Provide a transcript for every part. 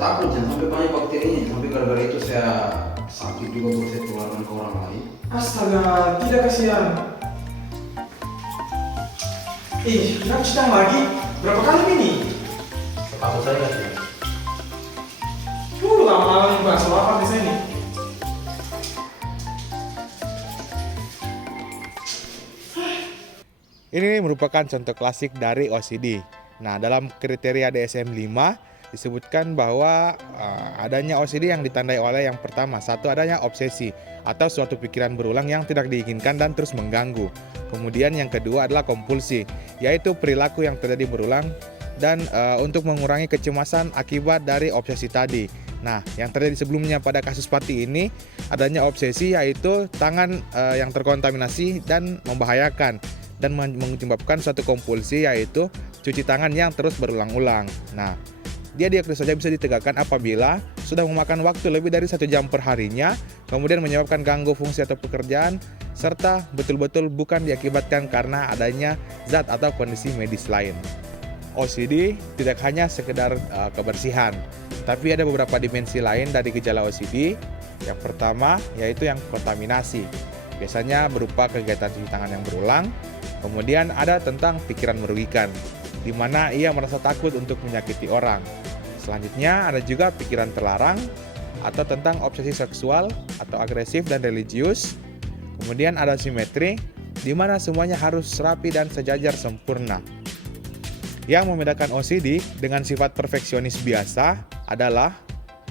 takut jangan sampai banyak bakterinya, jangan sampai gara-gara itu saya sakit juga baru saya keluarkan ke orang lain. Astaga, tidak kasihan. Kenapa cuci tangan lagi? Berapa kali ini? Takut saya sih. Lama-lama nih bahas lapar di sini. Ini merupakan contoh klasik dari OCD. Nah, dalam kriteria DSM-5 disebutkan bahwa adanya OCD yang ditandai oleh yang pertama, satu adanya obsesi atau suatu pikiran berulang yang tidak diinginkan dan terus mengganggu. Kemudian yang kedua adalah kompulsi, yaitu perilaku yang terjadi berulang dan untuk mengurangi kecemasan akibat dari obsesi tadi. Nah, yang terjadi sebelumnya pada kasus Pati ini adanya obsesi, yaitu tangan yang terkontaminasi dan membahayakan dan menyebabkan suatu kompulsi, yaitu cuci tangan yang terus berulang-ulang. Nah, diagnosis saja bisa ditegakkan apabila sudah memakan waktu lebih dari 1 jam per harinya, kemudian menyebabkan ganggu fungsi atau pekerjaan, serta betul-betul bukan diakibatkan karena adanya zat atau kondisi medis lain. OCD tidak hanya sekedar kebersihan, tapi ada beberapa dimensi lain dari gejala OCD. Yang pertama yaitu yang kontaminasi, biasanya berupa kegiatan cuci tangan yang berulang. Kemudian ada tentang pikiran merugikan, di mana ia merasa takut untuk menyakiti orang. Selanjutnya ada juga pikiran terlarang atau tentang obsesi seksual atau agresif dan religius. Kemudian ada simetri, di mana semuanya harus rapi dan sejajar sempurna. Yang membedakan OCD dengan sifat perfeksionis biasa adalah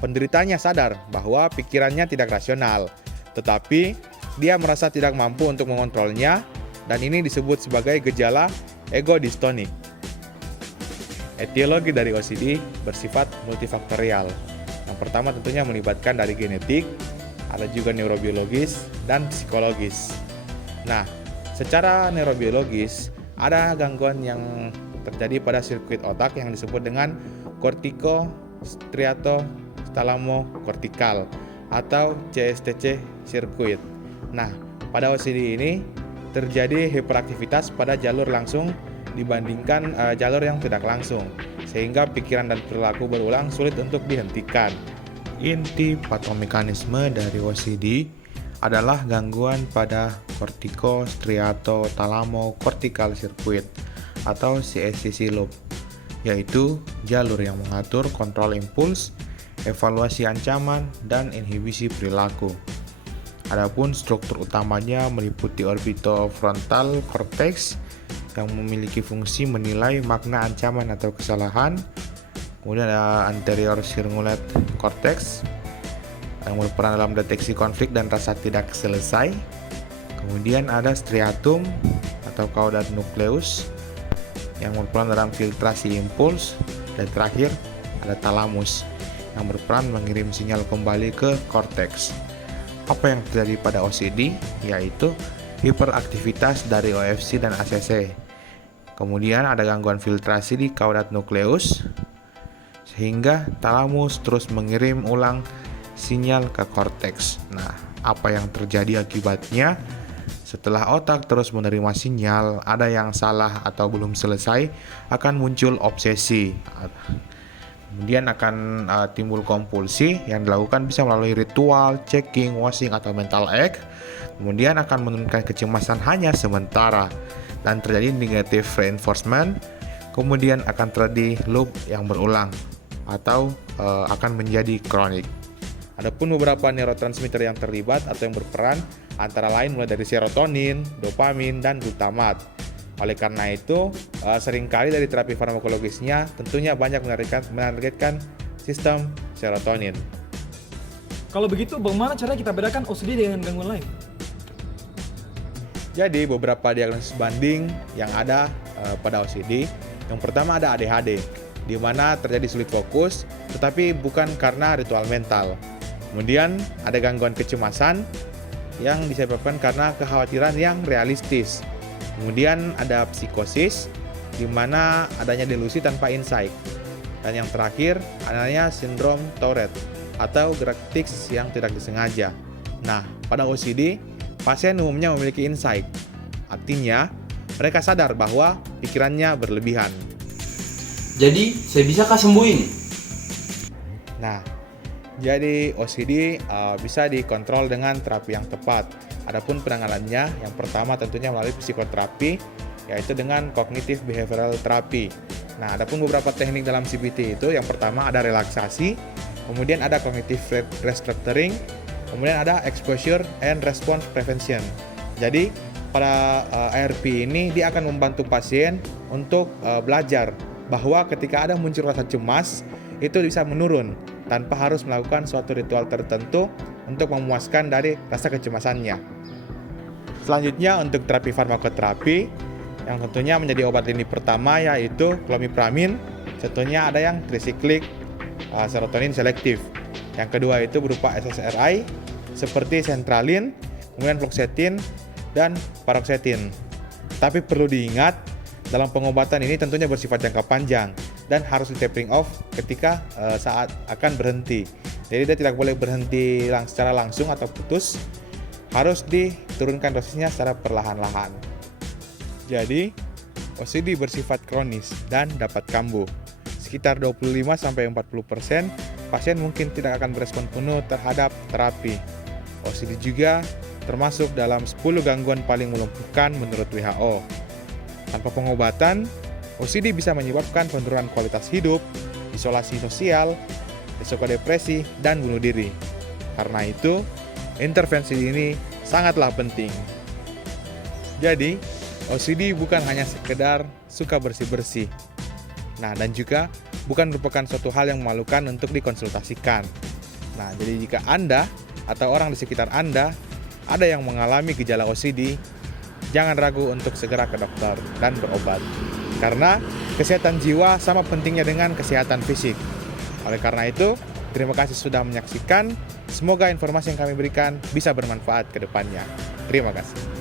penderitanya sadar bahwa pikirannya tidak rasional, tetapi dia merasa tidak mampu untuk mengontrolnya, dan ini disebut sebagai gejala ego distonik. Etiologi dari OCD bersifat multifaktorial. Yang pertama tentunya melibatkan dari genetik, ada juga neurobiologis dan psikologis. Nah, secara neurobiologis ada gangguan yang terjadi pada sirkuit otak yang disebut dengan kortiko striato thalamokortikal atau CSTC sirkuit. Nah, pada OCD ini terjadi hiperaktivitas pada jalur langsung dibandingkan jalur yang tidak langsung, sehingga pikiran dan perilaku berulang sulit untuk dihentikan. Inti patomekanisme dari OCD adalah gangguan pada kortiko striato thalamokortikal sirkuit atau CSTC loop, yaitu jalur yang mengatur kontrol impuls, evaluasi ancaman, dan inhibisi perilaku. Adapun struktur utamanya meliputi orbitofrontal cortex yang memiliki fungsi menilai makna ancaman atau kesalahan. Kemudian ada anterior cingulate cortex yang berperan dalam deteksi konflik dan rasa tidak selesai. Kemudian ada striatum atau caudat nucleus yang berperan dalam filtrasi impuls. Dan terakhir ada thalamus yang berperan mengirim sinyal kembali ke cortex. Apa yang terjadi pada OCD yaitu hiperaktivitas dari OFC dan ACC. Kemudian ada gangguan filtrasi di caudat nucleus sehingga thalamus terus mengirim ulang sinyal ke cortex. Nah, apa yang terjadi akibatnya? Setelah otak terus menerima sinyal ada yang salah atau belum selesai, akan muncul obsesi. Kemudian akan timbul kompulsi yang dilakukan bisa melalui ritual, checking, washing, atau mental act. Kemudian akan menurunkan kecemasan hanya sementara dan terjadi negative reinforcement. Kemudian akan terjadi loop yang berulang atau akan menjadi kronik. Adapun beberapa neurotransmitter yang terlibat atau yang berperan antara lain mulai dari serotonin, dopamin, dan glutamat. Oleh karena itu, seringkali dari terapi farmakologisnya tentunya banyak menargetkan sistem serotonin. Kalau begitu, bagaimana cara kita bedakan OCD dengan gangguan lain? Jadi, beberapa diagnosis banding yang ada pada OCD. Yang pertama ada ADHD, di mana terjadi sulit fokus, tetapi bukan karena ritual mental. Kemudian ada gangguan kecemasan yang disebabkan karena kekhawatiran yang realistis. Kemudian ada psikosis, di mana adanya delusi tanpa insight. Dan yang terakhir, adanya sindrom Tourette atau gerak tics yang tidak disengaja. Nah, pada OCD, pasien umumnya memiliki insight. Artinya, mereka sadar bahwa pikirannya berlebihan. Jadi, saya bisakah sembuh ini? Nah, jadi OCD bisa dikontrol dengan terapi yang tepat. Adapun penanganannya, yang pertama tentunya melalui psikoterapi, yaitu dengan cognitive behavioral therapy. Nah, adapun beberapa teknik dalam CBT itu, yang pertama ada relaksasi, kemudian ada cognitive restructuring, kemudian ada exposure and response prevention. Jadi, pada ARP ini dia akan membantu pasien untuk belajar bahwa ketika ada muncul rasa cemas, itu bisa menurun tanpa harus melakukan suatu ritual tertentu untuk memuaskan dari rasa kecemasannya. Selanjutnya untuk terapi farmakoterapi, yang tentunya menjadi obat lini pertama yaitu clomipramine. Tentunya ada yang trisiklik serotonin selektif. Yang kedua itu berupa SSRI seperti sentralin, kemudian fluoxetine dan paroxetine. Tapi perlu diingat, dalam pengobatan ini tentunya bersifat jangka panjang dan harus di tapering off ketika saat akan berhenti. Jadi dia tidak boleh berhenti secara langsung atau putus, harus diturunkan dosisnya secara perlahan-lahan. Jadi, OCD bersifat kronis dan dapat kambuh. Sekitar 25-40% pasien mungkin tidak akan berespon penuh terhadap terapi. OCD juga termasuk dalam 10 gangguan paling melumpuhkan menurut WHO. Tanpa pengobatan, OCD bisa menyebabkan penurunan kualitas hidup, isolasi sosial, risiko depresi, dan bunuh diri. Karena itu, intervensi ini sangatlah penting. Jadi, OCD bukan hanya sekedar suka bersih-bersih. Nah, dan juga bukan merupakan suatu hal yang memalukan untuk dikonsultasikan. Nah, jadi jika Anda atau orang di sekitar Anda ada yang mengalami gejala OCD, jangan ragu untuk segera ke dokter dan berobat. Karena kesehatan jiwa sama pentingnya dengan kesehatan fisik. Oleh karena itu, terima kasih sudah menyaksikan. Semoga informasi yang kami berikan bisa bermanfaat ke depannya. Terima kasih.